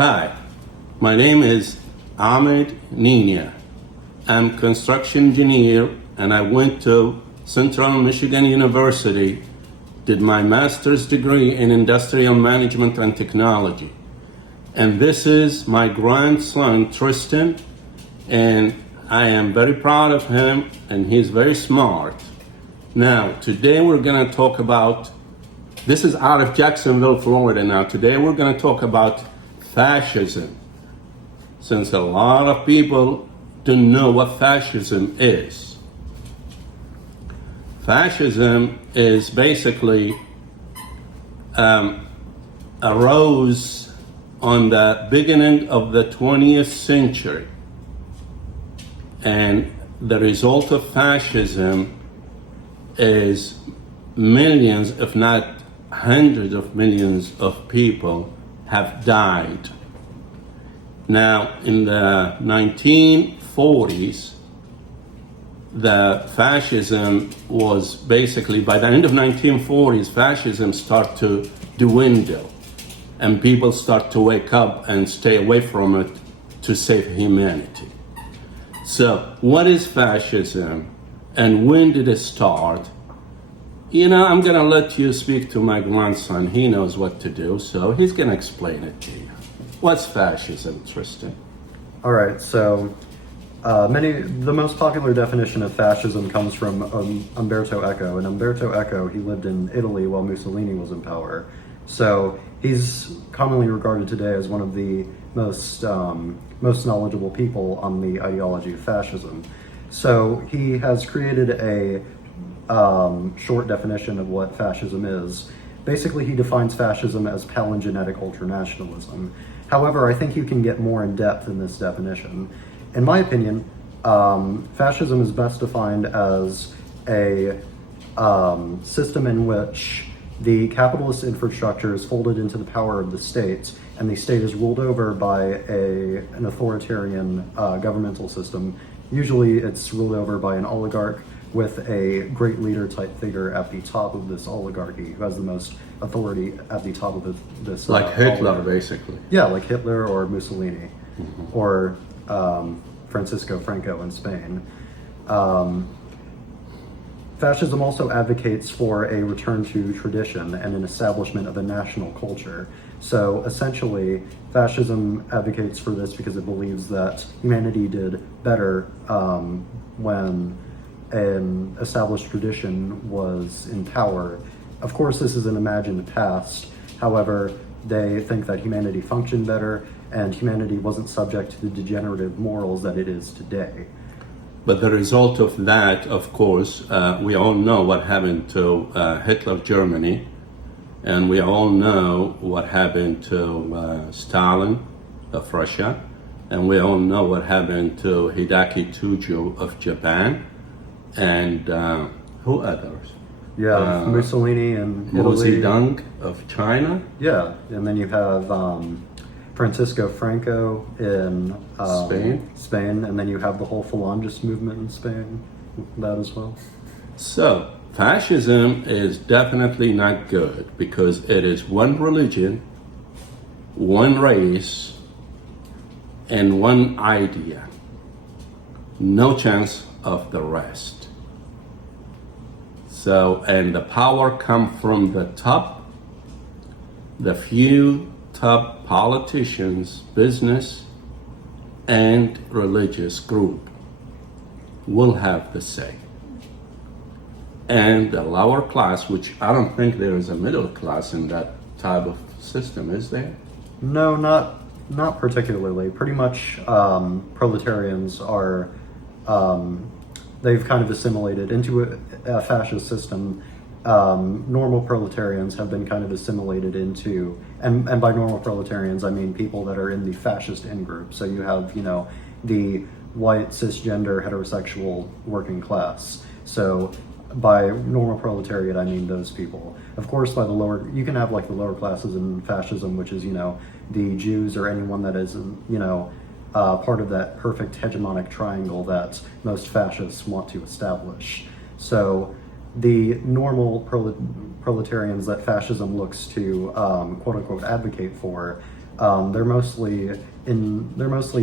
Hi, my name is andthe. I'm construction engineer and I went to Central Michigan University, did my master's degree in industrial management and technology. And this is my grandson, Tristan, and I am very proud of him and he's very smart. Now, today we're gonna talk about, this is out of Jacksonville, Florida now. Today we're gonna talk about fascism. Since a lot of people don't know what fascism is. Fascism is basically arose on the beginning of the 20th century. And the result of fascism is millions, if not hundreds of millions of people have died. Now, in the 1940s, the fascism was basically, by the end of 1940s, fascism started to dwindle and people start to wake up and stay away from it to save humanity. So, what is fascism and when did it start? You know, I'm gonna let you speak to my grandson. He knows what to do, so he's gonna explain it to you. What's fascism, Tristan? All right, so the most popular definition of fascism comes from Umberto Eco. And Umberto Eco, he lived in Italy while Mussolini was in power. So he's commonly regarded today as one of the most knowledgeable people on the ideology of fascism. So he has created a short definition of what fascism is. Basically, he defines fascism as palingenetic ultranationalism. However, I think you can get more in depth in this definition. In my opinion, fascism is best defined as a system in which the capitalist infrastructure is folded into the power of the state, and the state is ruled over by an authoritarian governmental system. Usually it's ruled over by an oligarch with a great leader type figure at the top of this oligarchy who has the most authority at the top of this. Like Hitler, oligarchy. basically. Yeah, like Hitler or Mussolini, or Francisco Franco in Spain. Fascism also advocates for a return to tradition and an establishment of a national culture. So essentially, fascism advocates for this because it believes that humanity did better when an established tradition was in power. Of course, this is an imagined past. However, they think that humanity functioned better and humanity wasn't subject to the degenerative morals that it is today. But the result of that, of course, we all know what happened to Hitler Germany, and we all know what happened to Stalin of Russia, and we all know what happened to Hideki Tojo of Japan, and who others? Yeah, Mussolini in Mao Italy. Zedong of China. Yeah, and then you have Francisco Franco in Spain, and then you have the whole Falangist movement in Spain, that as well. So, fascism is definitely not good because it is one religion, one race, and one idea. No chance of the rest. So, and the power comes from the top, the few top politicians, business, and religious group will have the say. And the lower class, which I don't think there is a middle class in that type of system, is there? No, not particularly. Pretty much proletarians are, they've kind of assimilated into a fascist system. Normal proletarians have been kind of assimilated into, and by normal proletarians I mean people that are in the fascist in-group. So you have, the white, cisgender, heterosexual working class. So by normal proletariat I mean those people. Of course, by the lower, you can have like the lower classes in fascism, which is, the Jews or anyone that isn't, part of that perfect hegemonic triangle that most fascists want to establish. So the normal proletarians that fascism looks to quote unquote advocate for they're mostly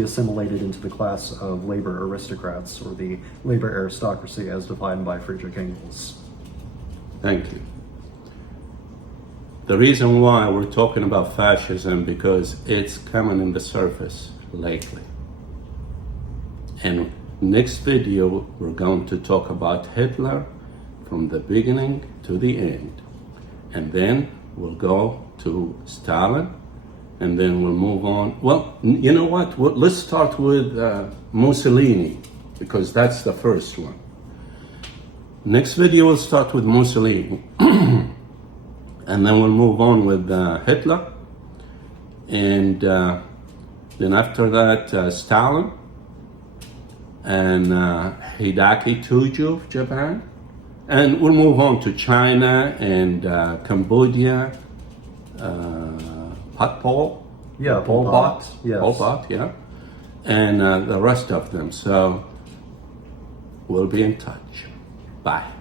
assimilated into the class of labor aristocrats, or the labor aristocracy as defined by Friedrich Engels. Thank you. The reason why we're talking about fascism because it's coming in the surface lately. And next video, we're going to talk about Hitler from the beginning to the end. And then we'll go to Stalin, and then we'll move on. Well, you know what? Let's start with Mussolini, because that's the first one. Next video, we'll start with Mussolini. And then we'll move on with Hitler. And then after that, Stalin. And Hideaki Tojo of Japan. And we'll move on to China and Cambodia, Pol Pot. Yes. Pol Pot, yeah. And the rest of them. So we'll be in touch. Bye.